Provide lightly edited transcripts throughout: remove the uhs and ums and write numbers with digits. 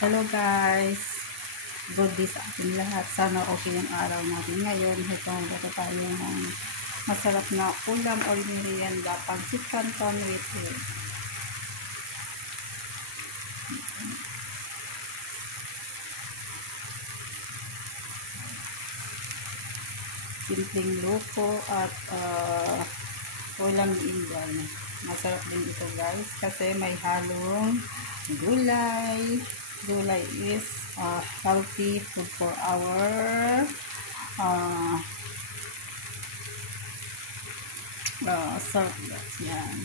Hello guys, good day sa ating lahat. Sana okay yung araw natin ngayon. Ito tayo ng masarap na ulam or merienda, pancit canton with egg. Simpleng luto at ulam Indian. Masarap din ito guys kasi may halong gulay. Gulay is healthy food for our circuit. Yan.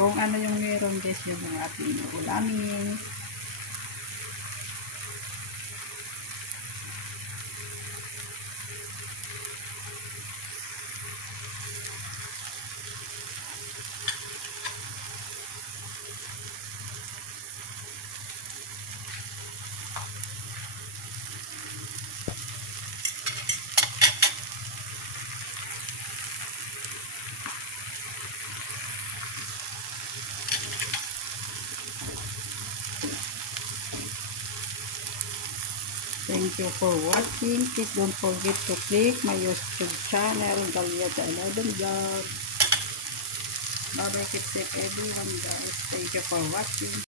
Kung ano yung meron guys yung ating ulamin. Thank you for watching. Please don't forget to click my YouTube channel, Dalia the 11 Vlog. Bye-bye, keep safe everyone guys. Thank you for watching.